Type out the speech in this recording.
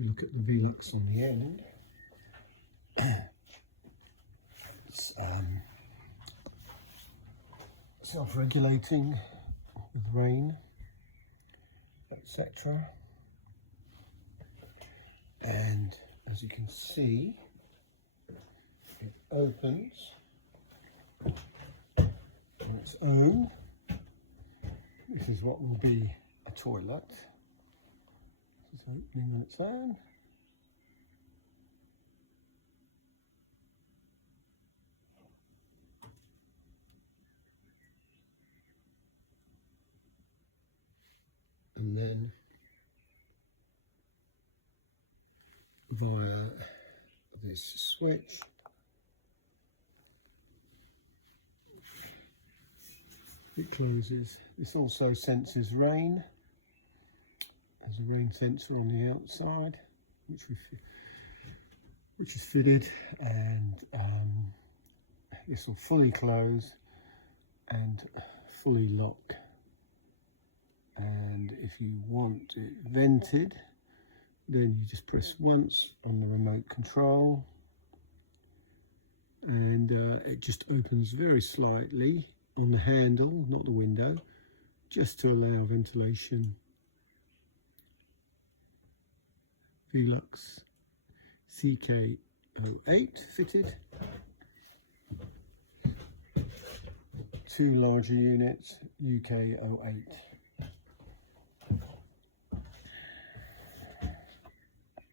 you look at the Velux on the end, it's self-regulating with rain, etc. And as you can see, it opens on its own. This is what will be a toilet. This is opening on its own. And then via this switch, it closes. This also senses rain. There's a rain sensor on the outside, which is fitted, and this will fully close and fully lock. And if you want it vented, then you just press once on the remote control, and it just opens very slightly on the handle, not the window, just to allow ventilation. Velux CK08 fitted. 2 larger units, UK08.